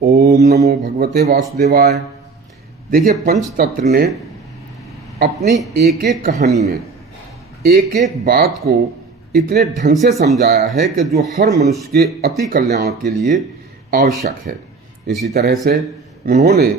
ओम नमो भगवते वासुदेवाय। देखिए, पंचतंत्र ने अपनी एक एक कहानी में एक एक बात को इतने ढंग से समझाया है कि जो हर मनुष्य के अति कल्याण के लिए आवश्यक है। इसी तरह से उन्होंने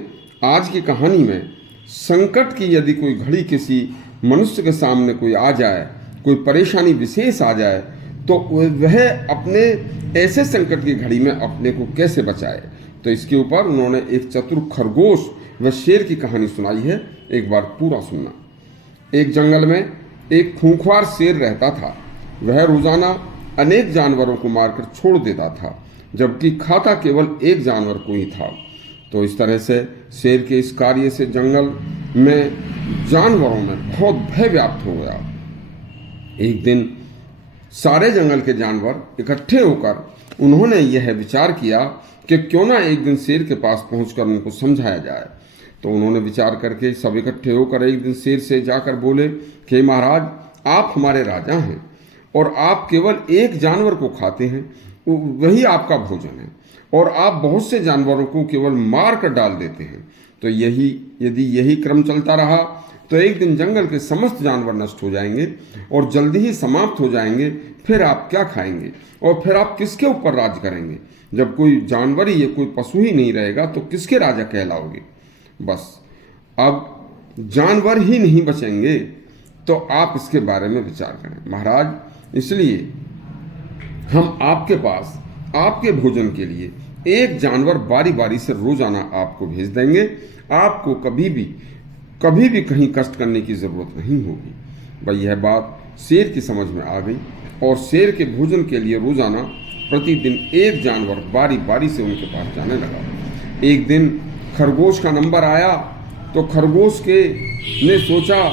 आज की कहानी में संकट की यदि कोई घड़ी किसी मनुष्य के सामने कोई आ जाए, कोई परेशानी विशेष आ जाए, तो वह अपने ऐसे संकट की घड़ी में अपने को कैसे बचाए, तो इसके ऊपर उन्होंने एक चतुर खरगोश व शेर की कहानी सुनाई है। एक बार पूरा सुनना। एक जंगल में एक खूंखार शेर रहता था। वह रोजाना अनेक जानवरों को मारकर छोड़ देता था, जबकि खाता केवल एक जानवर को ही था। तो इस तरह से शेर के इस कार्य से जंगल में जानवरों में बहुत भय व्याप्त हो गया। एक दिन सारे जंगल के जानवर इकट्ठे होकर उन्होंने यह विचार किया कि क्यों ना एक दिन शेर के पास पहुंचकर उनको समझाया जाए। तो उन्होंने विचार करके सब इकट्ठे होकर एक दिन शेर से जाकर बोले कि महाराज, आप हमारे राजा हैं और आप केवल एक जानवर को खाते हैं, वही आपका भोजन है, और आप बहुत से जानवरों को केवल मार कर डाल देते हैं। तो यदि यही क्रम चलता रहा तो एक दिन जंगल के समस्त जानवर नष्ट हो जाएंगे और जल्दी ही समाप्त हो जाएंगे। फिर आप क्या खाएंगे और फिर आप किसके ऊपर राज करेंगे? जब कोई जानवर ही, कोई पशु ही नहीं रहेगा तो किसके राजा कहलाओगे? बस अब जानवर ही नहीं बचेंगे, तो आप इसके बारे में विचार करें महाराज। इसलिए हम आपके पास आपके भोजन के लिए एक जानवर बारी बारी से रोजाना आपको भेज देंगे। आपको कभी भी कहीं कष्ट करने की जरूरत नहीं होगी। भाई, यह बात शेर की समझ में आ गई और शेर के भोजन के लिए रोजाना प्रतिदिन एक जानवर बारी बारी से उनके पास जाने लगा। एक दिन खरगोश का नंबर आया तो खरगोश ने सोचा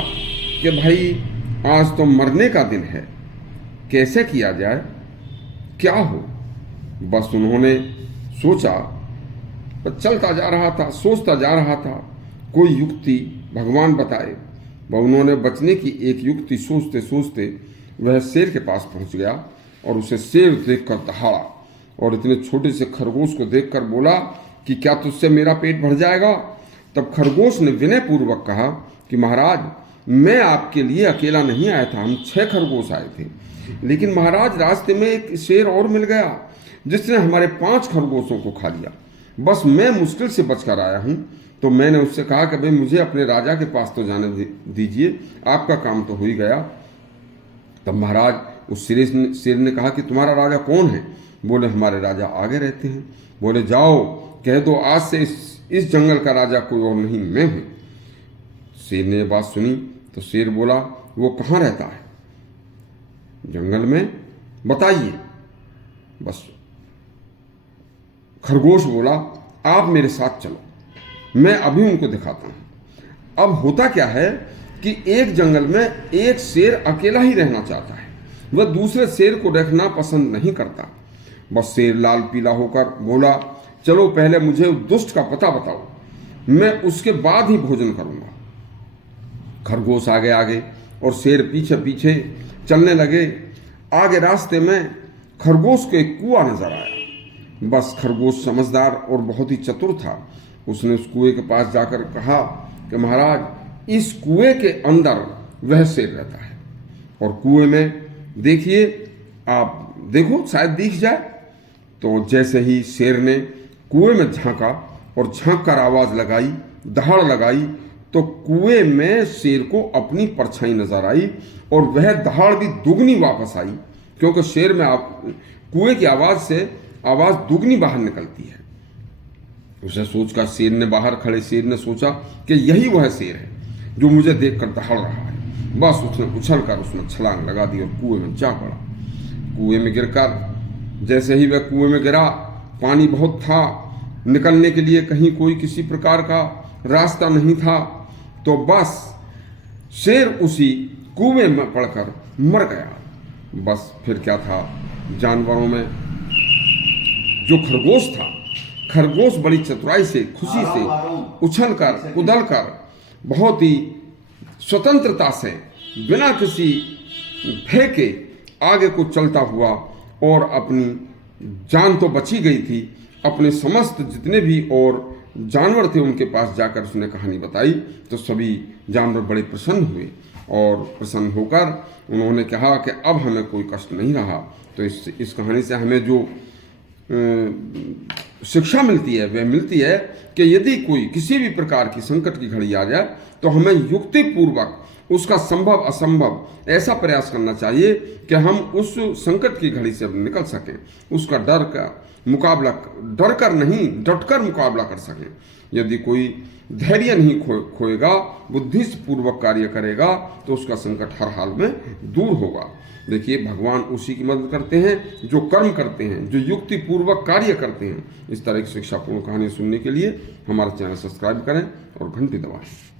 कि भाई, आज तो मरने का दिन है, कैसे किया जाए, क्या हो। बस उन्होंने सोचा, चलता जा रहा था, सोचता जा रहा था कोई युक्ति भगवान बताए। वह उन्होंने बचने की एक युक्ति सोचते सोचते वह शेर के पास पहुंच गया और उसे शेर देखकर दहाड़ा और इतने छोटे से खरगोश को देखकर बोला कि क्या तुझसे मेरा पेट भर जाएगा? तब खरगोश ने विनय पूर्वक कहा कि महाराज, मैं आपके लिए अकेला नहीं आया था, हम 6 खरगोश आए थे, लेकिन महाराज रास्ते में एक शेर और मिल गया जिसने हमारे 5 खरगोशों को खा लिया। बस मैं मुश्किल से बचकर आया हूं। तो मैंने उससे कहा कि भाई, मुझे अपने राजा के पास तो जाने दीजिए, आपका काम तो हो ही गया। तब महाराज उस शेर ने कहा कि तुम्हारा राजा कौन है? बोले, हमारे राजा आगे रहते हैं। बोले, जाओ कह दो आज से इस जंगल का राजा कोई और नहीं, मैं हूं। शेर ने बात सुनी तो शेर बोला, वो कहाँ रहता है? जंगल में, बताइए। बस खरगोश बोला, आप मेरे साथ चलो, मैं अभी उनको दिखाता हूं। अब होता क्या है कि एक जंगल में एक शेर अकेला ही रहना चाहता है, वह दूसरे शेर को रखना पसंद नहीं करता। बस शेर लाल पीला होकर बोला, चलो पहले मुझे दुष्ट का पता बताओ, मैं उसके बाद ही भोजन करूंगा। खरगोश आगे आगे और शेर पीछे पीछे चलने लगे। आगे रास्ते में खरगोश को एक कुआं नजर आया। बस खरगोश समझदार और बहुत ही चतुर था। उसने उस कुएं के पास जाकर कहा कि महाराज, इस कुएं के अंदर वह शेर रहता है और कुएं में देखिए, आप देखो शायद दिख जाए। तो जैसे ही शेर ने कुएं में झांका और झांक कर आवाज लगाई, दहाड़ लगाई, तो कुएं में शेर को अपनी परछाई नजर आई और वह दहाड़ भी दुगनी वापस आई, क्योंकि शेर में कुएं की आवाज से आवाज दुगनी बाहर निकलती है। उसे सोचकर शेर ने, बाहर खड़े शेर ने सोचा कि यही वह शेर है जो मुझे देखकर दहाड़ रहा है। बस उसने उछलकर उसमें छलांग लगा दी और कुएं में जा पड़ा। कुएं में गिरकर जैसे ही वह कुएं में गिरा, पानी बहुत था, निकलने के लिए कहीं कोई किसी प्रकार का रास्ता नहीं था। तो बस शेर उसी कुएं में पड़कर मर गया। बस फिर क्या था, जानवरों में जो खरगोश था, खरगोश बड़ी चतुराई से, खुशी से उछलकर कुदलकर बहुत ही स्वतंत्रता से, बिना किसी भय के आगे को चलता हुआ और अपनी जान तो बची गई थी। अपने समस्त जितने भी और जानवर थे उनके पास जाकर उसने कहानी बताई तो सभी जानवर बड़े प्रसन्न हुए और प्रसन्न होकर उन्होंने कहा कि अब हमें कोई कष्ट नहीं रहा। तो इस कहानी से हमें जो शिक्षा मिलती है वह मिलती है कि यदि कोई किसी भी प्रकार की संकट की घड़ी आ जाए तो हमें युक्ति पूर्वक उसका संभव असंभव ऐसा प्रयास करना चाहिए कि हम उस संकट की घड़ी से निकल सकें, उसका मुकाबला डर कर नहीं डटकर मुकाबला कर सकें। यदि कोई धैर्य नहीं खोएगा, बुद्धि पूर्वक कार्य करेगा तो उसका संकट हर हाल में दूर होगा। देखिए, भगवान उसी की मदद करते हैं जो कर्म करते हैं, जो युक्ति पूर्वक कार्य करते हैं। इस तरह की शिक्षापूर्ण कहानी सुनने के लिए हमारा चैनल सब्सक्राइब करें और घंटी दबाएं।